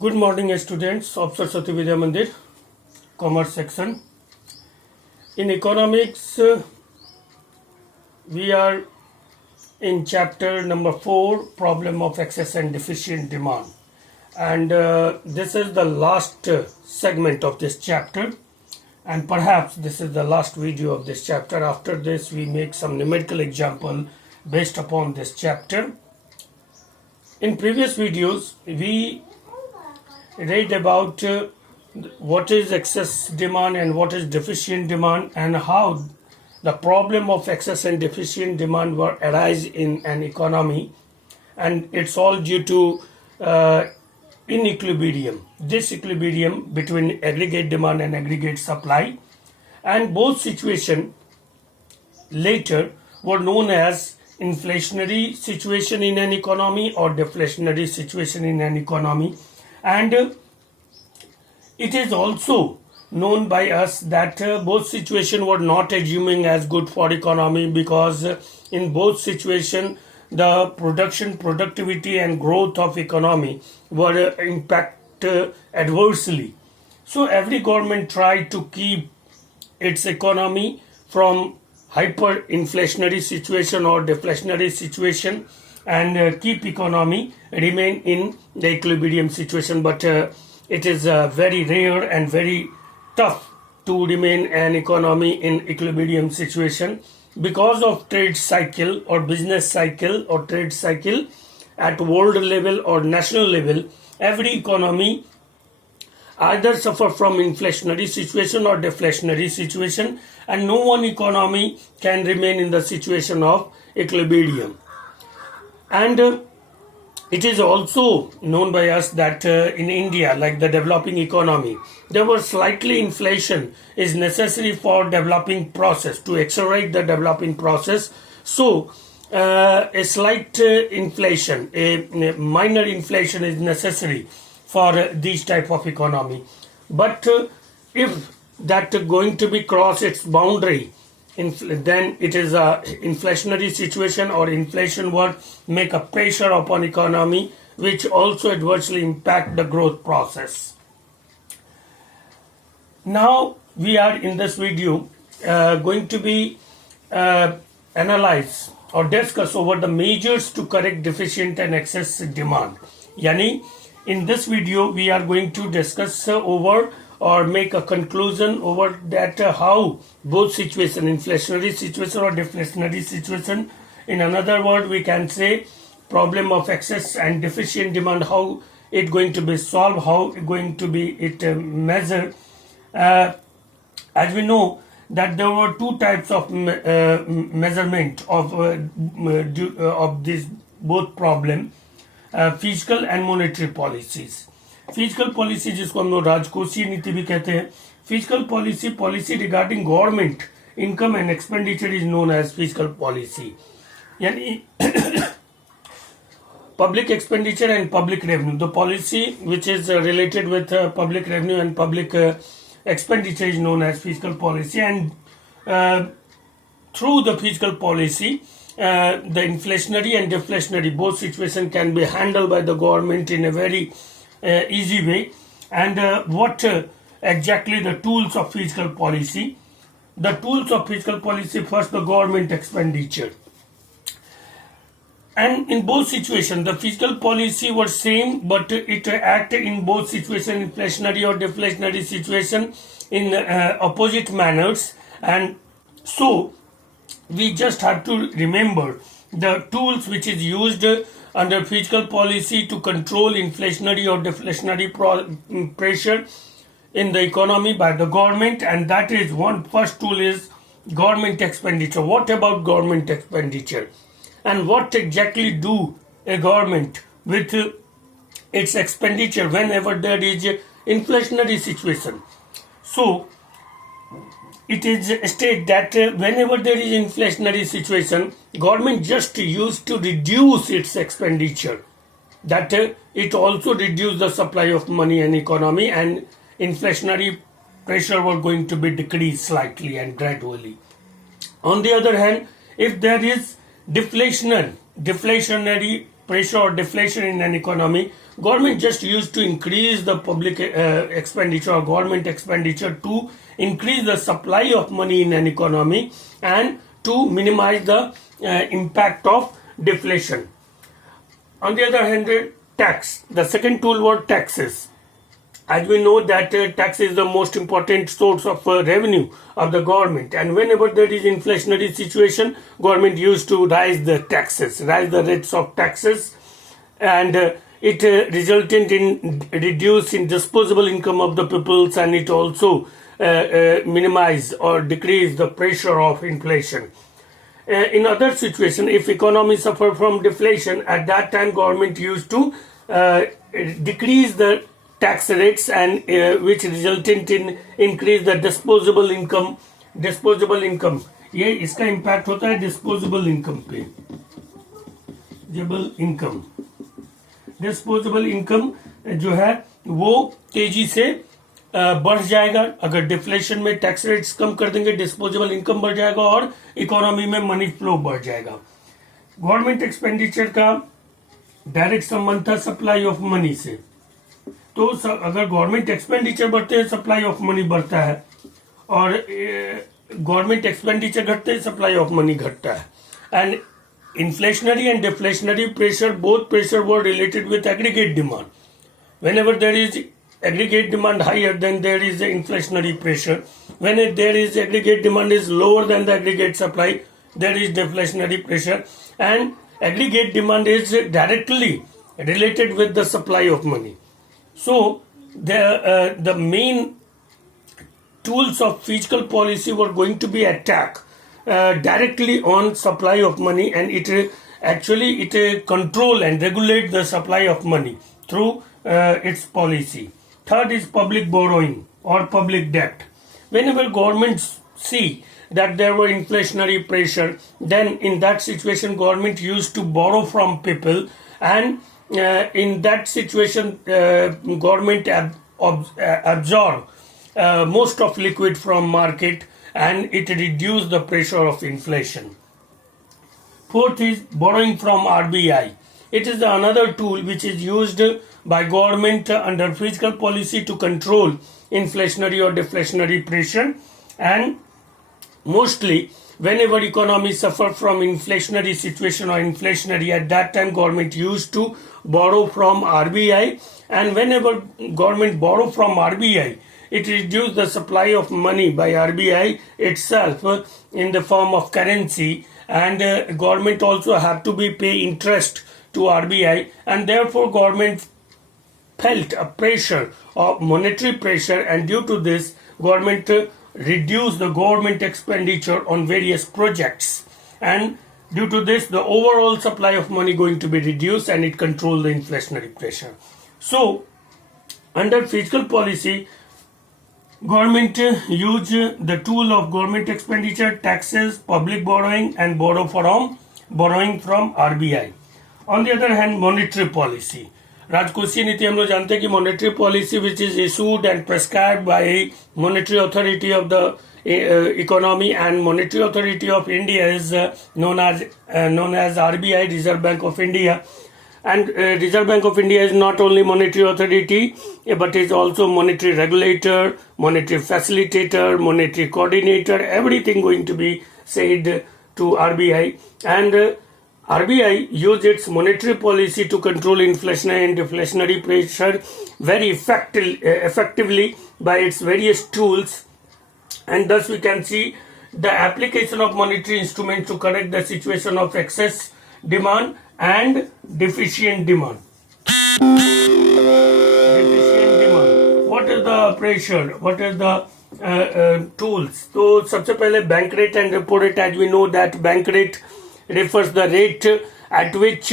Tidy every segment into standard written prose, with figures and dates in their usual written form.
Good morning, students of Saraswati Vidya Mandir, Commerce section. In economics, we are in chapter number 4, problem of excess and deficient demand. And this is the last segment of this chapter. And perhaps this is the last video of this chapter. After this, we make some numerical example based upon this chapter. In previous videos, we read about what is excess demand and what is deficient demand, and how the problem of excess and deficient demand were arise in an economy, and it's all due to inequilibrium, disequilibrium between aggregate demand and aggregate supply, and both situation later were known as inflationary situation in an economy or deflationary situation in an economy. And it is also known by us that both situations were not assuming as good for economy, because in both situations the productivity and growth of economy were impacted adversely. So every government tried to keep its economy from hyperinflationary situation or deflationary situation, and keep economy remain in the equilibrium situation. But it is very rare and very tough to remain an economy in equilibrium situation because of trade cycle or business cycle or trade cycle at world level or national level. Every economy either suffer from inflationary situation or deflationary situation, and no one economy can remain in the situation of equilibrium. And it is also known by us that in India, like the developing economy, there was slightly inflation is necessary for developing process, to accelerate the developing process. So a slight inflation, a minor inflation is necessary for these type of economy. But if that going to be cross its boundary, then it is a inflationary situation, or inflation would make a pressure upon economy, which also adversely impact the growth process. Now we are in this video going to be analyze or discuss over the measures to correct deficient and excess demand. Yani, in this video we are going to discuss over or make a conclusion over that how both situation, inflationary situation or deflationary situation, in another word we can say problem of excess and deficient demand, how it going to be solved, how going to be it measured. As we know that there were two types of measurement of this both problem, fiscal and monetary policies. Physical policy जिसको हम लोग राजकोषीय नीति भी कहते हैं, physical policy regarding government income and expenditure is known as physical policy. यानी public expenditure and public revenue, the policy which is related with public revenue and public expenditure is known as fiscal policy. And through the fiscal policy, the inflationary and deflationary both situation can be handled by the government in a very easy way. And what exactly the tools of fiscal policy? The tools of fiscal policy, first the government expenditure. And in both situations, the fiscal policy was same, but it acted in both situations, inflationary or deflationary situation, in opposite manners. And so we just have to remember the tools which is used under fiscal policy to control inflationary or deflationary pressure in the economy by the government. And that is one first tool is government expenditure. What about government expenditure? And what exactly do a government with its expenditure whenever there is a inflationary situation? So it is stated that whenever there is inflationary situation, government just used to reduce its expenditure. That it also reduce the supply of money and economy, and inflationary pressure were going to be decreased slightly and gradually. On the other hand, if there is deflationary pressure or deflation in an economy, government just used to increase the public expenditure or government expenditure to increase the supply of money in an economy and to minimize the impact of deflation. On the other hand, tax. The second tool was taxes. As we know that tax is the most important source of revenue of the government, and whenever there is inflationary situation, government used to rise the taxes, rise the rates of taxes, and it resulted in reduce in disposable income of the peoples, and it also minimize or decrease the pressure of inflation. In other situation, if economy suffer from deflation, at that time government used to decrease the tax rates and which resulted in increase the disposable income. ये इसका impact होता है disposable income पे. Disposable income जो है वो तेजी से बढ़ जाएगा. अगर डिफ्लेशन में टैक्स रेट्स कम कर देंगे, डिस्पोजेबल इनकम बढ़ जाएगा और इकोनॉमी में मनी फ्लो बढ़ जाएगा. गवर्नमेंट एक्सपेंडिचर का डायरेक्ट संबंध था सप्लाई ऑफ मनी से. तो अगर गवर्नमेंट एक्सपेंडिचर बढ़ते हैं, सप्लाई ऑफ मनी बढ़ता है, और गवर्नमेंट एक्सपेंडिचर घटते हैं, सप्लाई ऑफ मनी घटता है. And inflationary and deflationary pressure, both pressure were related with aggregate demand. Whenever there is aggregate demand higher, then there is the inflationary pressure. When there is aggregate demand is lower than the aggregate supply, there is deflationary pressure. And aggregate demand is directly related with the supply of money. So the main tools of fiscal policy were going to be attacked directly on supply of money, and it control and regulate the supply of money through its policy. Third is public borrowing or public debt. Whenever governments see that there were inflationary pressure, then in that situation government used to borrow from people, and in that situation government absorb most of liquid from market, and it reduced the pressure of inflation. Fourth is borrowing from RBI. It is another tool which is used by government under fiscal policy to control inflationary or deflationary pressure. And mostly whenever economy suffer from inflationary situation or inflationary, at that time government used to borrow from RBI, and whenever government borrow from RBI, it reduced the supply of money by RBI itself in the form of currency, and government also have to be pay interest to RBI, and therefore government felt a pressure of monetary pressure, and due to this government reduced the government expenditure on various projects, and due to this the overall supply of money going to be reduced, and it controlled the inflationary pressure. So under fiscal policy, government use the tool of government expenditure, taxes, public borrowing, and borrowing from RBI. On the other hand, monetary policy. राजकोषीय नीति हम लोग जानते हैं कि monetary policy which is issued and prescribed by monetary authority of the economy, and monetary authority of India is known as RBI, Reserve Bank of India. And Reserve Bank of India is not only monetary authority, but is also monetary regulator, monetary facilitator, monetary coordinator, everything going to be said to RBI. And RBI use its monetary policy to control inflationary and deflationary pressure very effectively by its various tools. And thus we can see the application of monetary instruments to correct the situation of excess demand and deficient demand. What is the pressure? What is the tools? So सबसे पहले bank rate and repo rate. As we know that bank rate refers the rate at which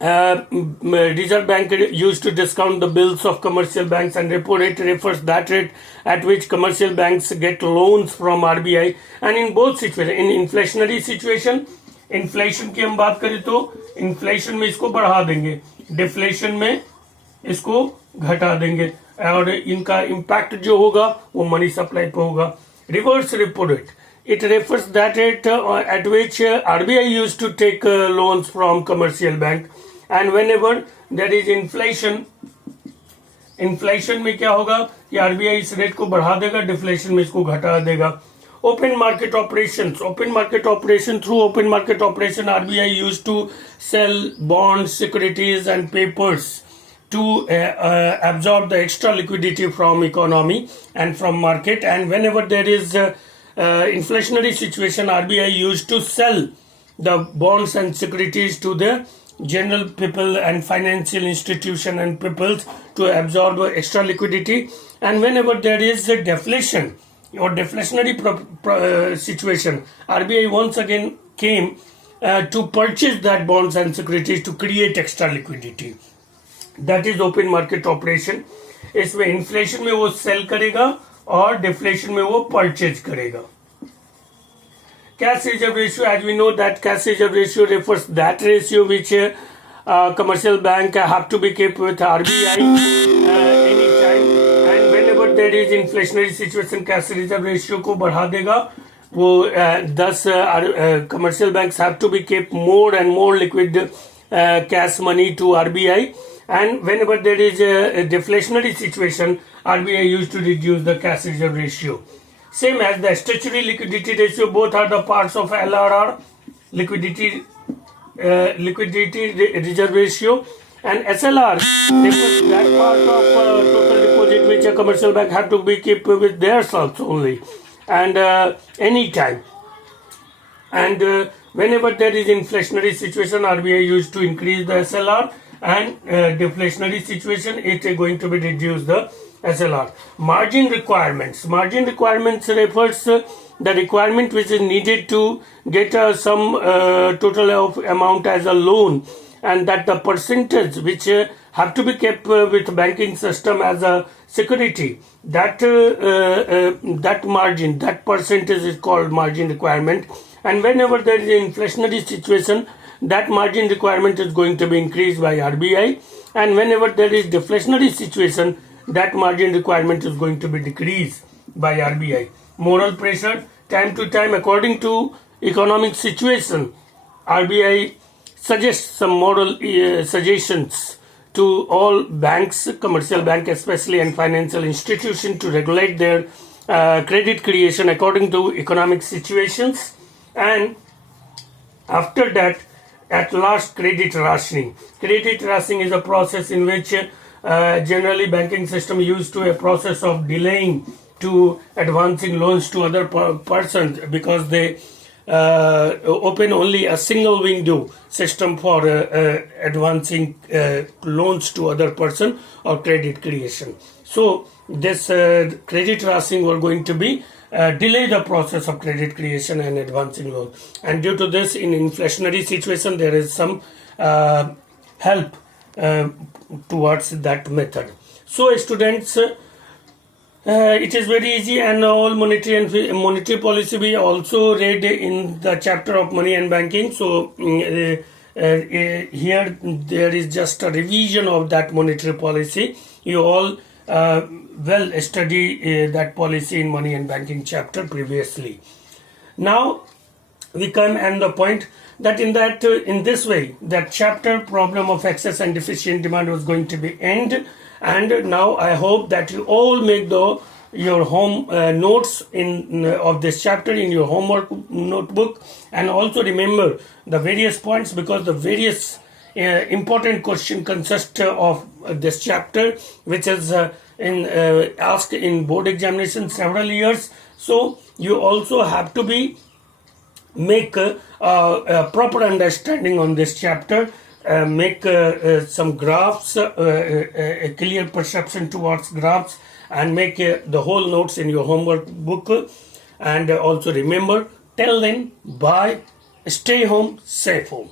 Reserve Bank used to discount the bills of commercial banks, and repo rate refers that rate at which commercial banks get loans from RBI. And in both situations, in inflationary situation, inflation की हम बात करें तो inflation में इसको बढ़ा देंगे, deflation में इसको घटा देंगे, और इनका इम्पैक्ट जो होगा वो मनी सप्लाई पे होगा. Reverse repo rate, it refers that at which RBI used to take loans from commercial bank, and whenever there is inflation में क्या होगा कि RBI इस रेट को बढ़ा देगा, डिफ्लेशन में इसको घटा देगा. Open market operations. Through open market operation, RBI used to sell bonds, securities, and papers to absorb the extra liquidity from economy and from market. And whenever there is inflationary situation, RBI used to sell the bonds and securities to the general people and financial institution and peoples to absorb extra liquidity. And whenever there is a deflation or deflationary situation, RBI once again came to purchase that bonds and securities to create extra liquidity. That is open market operation. इसमें inflation में वो sell करेगा और deflation में वो purchase करेगा. Cash reserve ratio, as we know that cash reserve ratio refers that ratio which commercial bank have to be kept with RBI anytime, and whenever there is inflationary situation, cash reserve ratio को बढ़ा देगा. वो thus commercial banks have to be kept more and more liquid cash money to RBI, and whenever there is a deflationary situation, RBI used to reduce the cash reserve ratio. Same as the statutory liquidity ratio, both are the parts of LRR, liquidity reserve ratio, and SLR refers that part of total deposit which a commercial bank had to be kept with themselves only, and any time. And whenever there is inflationary situation, RBI used to increase the SLR, and deflationary situation, it is going to be reduce the SLR. Margin requirements refers the requirement which is needed to get some total of amount as a loan, and that the percentage which have to be kept with banking system as a security, that margin, that percentage is called margin requirement. And whenever there is an inflationary situation, that margin requirement is going to be increased by RBI, and whenever there is deflationary situation, that margin requirement is going to be decreased by RBI. Moral pressure, time to time according to economic situation, RBI suggests some moral suggestions to all banks, commercial bank especially, and financial institutions to regulate their credit creation according to economic situations. And after that, at last, credit rationing. Credit rationing is a process in which generally banking system used to a process of delaying to advancing loans to other persons because they open only a single window system for advancing loans to other person or credit creation. So this credit rationing were going to be delay the process of credit creation and advancing loan, and due to this, in inflationary situation, there is some help towards that method. So students, it is very easy, and all monetary and monetary policy we also read in the chapter of money and banking. So here there is just a revision of that monetary policy. You all well study that policy in money and banking chapter previously. Now we come and the point that in this way that chapter problem of excess and deficient demand was going to be end. And now I hope that you all make your home notes of this chapter in your homework notebook, and also remember the various points, because the various important question consist of this chapter, which is asked in board examination several years. So you also have to make a proper understanding on this chapter, make some graphs, a clear perception towards graphs, and make the whole notes in your homework book. And also remember, till then, bye, stay home, safe home.